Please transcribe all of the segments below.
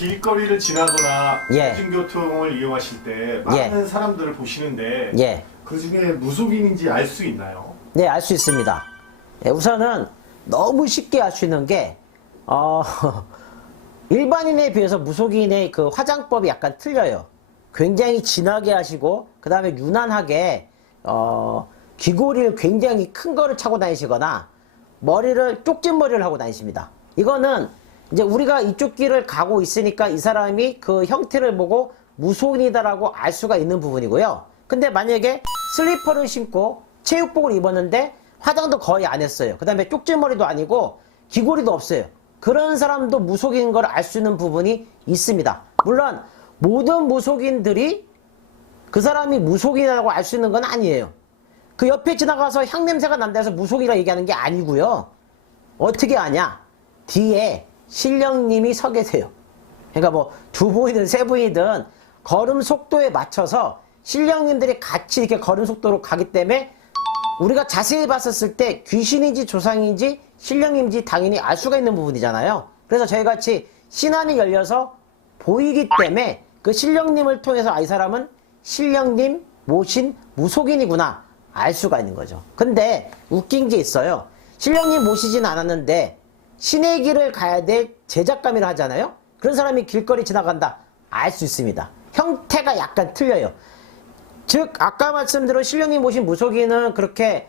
길거리를 지나거나 예. 대중교통을 이용하실 때 많은 사람들을 보시는데 예. 그 중에 무속인인지 알 수 있나요? 네, 알 수 있습니다. 예, 우선은 너무 쉽게 알 수 있는 게, 어, 일반인에 비해서 무속인의 그 화장법이 약간 틀려요. 굉장히 진하게 하시고, 그 다음에 유난하게, 어, 귀고리를 굉장히 큰 거를 차고 다니시거나, 머리를 쪽진 머리를 하고 다니십니다. 이거는 이제 우리가 이쪽 길을 가고 있으니까 이 사람이 그 형태를 보고 무속인이다라고 알 수가 있는 부분이고요. 근데 만약에 슬리퍼를 신고 체육복을 입었는데 화장도 거의 안 했어요. 그 다음에 쪽지머리도 아니고 귀고리도 없어요. 그런 사람도 무속인 걸 알 수 있는 부분이 있습니다. 물론 모든 무속인들이 그 사람이 무속인이라고 알 수 있는 건 아니에요. 그 옆에 지나가서 향냄새가 난다 해서 무속이라 얘기하는 게 아니고요. 어떻게 아냐? 뒤에 신령님이 서 계세요. 그러니까 뭐 두 분이든 세 분이든 걸음 속도에 맞춰서 신령님들이 같이 이렇게 걸음 속도로 가기 때문에 우리가 자세히 봤었을 때 귀신인지 조상인지 신령인지 당연히 알 수가 있는 부분이잖아요. 그래서 저희 같이 신안이 열려서 보이기 때문에 그 신령님을 통해서 아, 이 사람은 신령님 모신 무속인이구나 알 수가 있는 거죠. 근데 웃긴 게 있어요. 신령님 모시진 않았는데 신의 길을 가야 될 제작감이라 하잖아요. 그런 사람이 길거리 지나간다 알 수 있습니다. 형태가 약간 틀려요. 즉 아까 말씀드린 신령님 모신 무속인은 그렇게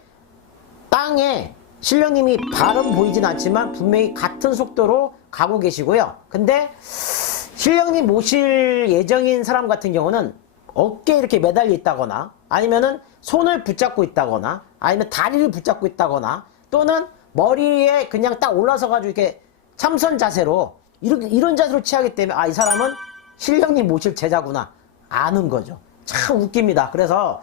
땅에 신령님이 발은 보이진 않지만 분명히 같은 속도로 가고 계시고요. 근데 신령님 모실 예정인 사람 같은 경우는 어깨에 이렇게 매달려 있다거나 아니면은 손을 붙잡고 있다거나 아니면 다리를 붙잡고 있다거나 또는 머리에 그냥 딱 올라서 가지고 이렇게 참선 자세로 이런, 이런 자세로 취하기 때문에 아 이 사람은 신령님 모실 제자구나 아는 거죠. 참 웃깁니다. 그래서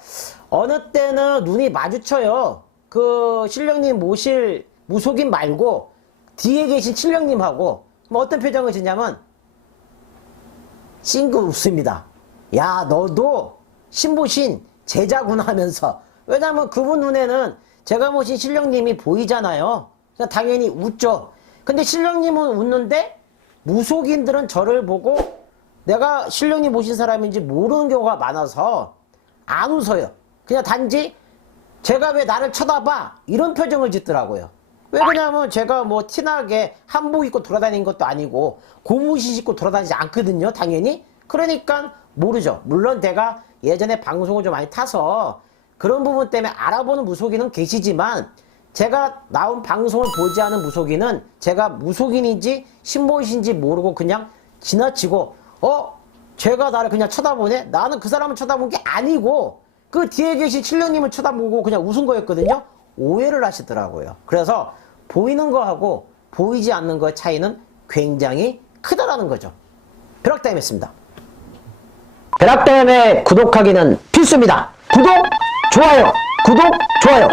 어느 때는 눈이 마주쳐요. 그 신령님 모실 무속인 말고 뒤에 계신 신령님하고 뭐 어떤 표정을 짓냐면 싱긋 웃습니다. 야, 너도 신보신 제자구나 하면서. 왜냐면 그분 눈에는 제가 모신 신령님이 보이잖아요. 당연히 웃죠. 근데 신령님은 웃는데 무속인들은 저를 보고 내가 신령님 모신 사람인지 모르는 경우가 많아서 안 웃어요. 그냥 단지 제가 왜 나를 쳐다봐? 이런 표정을 짓더라고요. 왜 그러냐면 제가 뭐 티나게 한복 입고 돌아다니는 것도 아니고 고무신 입고 돌아다니지 않거든요, 당연히. 그러니까 모르죠. 물론 제가 예전에 방송을 좀 많이 타서 그런 부분 때문에 알아보는 무속인은 계시지만 제가 나온 방송을 보지 않은 무속인은 제가 무속인인지 신보이신지 모르고 그냥 지나치고 어? 제가 나를 그냥 쳐다보네? 나는 그 사람을 쳐다본 게 아니고 그 뒤에 계신 신령님을 쳐다보고 그냥 웃은 거였거든요. 오해를 하시더라고요. 그래서 보이는 거하고 보이지 않는 거의 차이는 굉장히 크다라는 거죠. 벼락다임했습니다. 벼락다임에 구독하기는 필수입니다. 구독, 좋아요, 구독, 좋아요.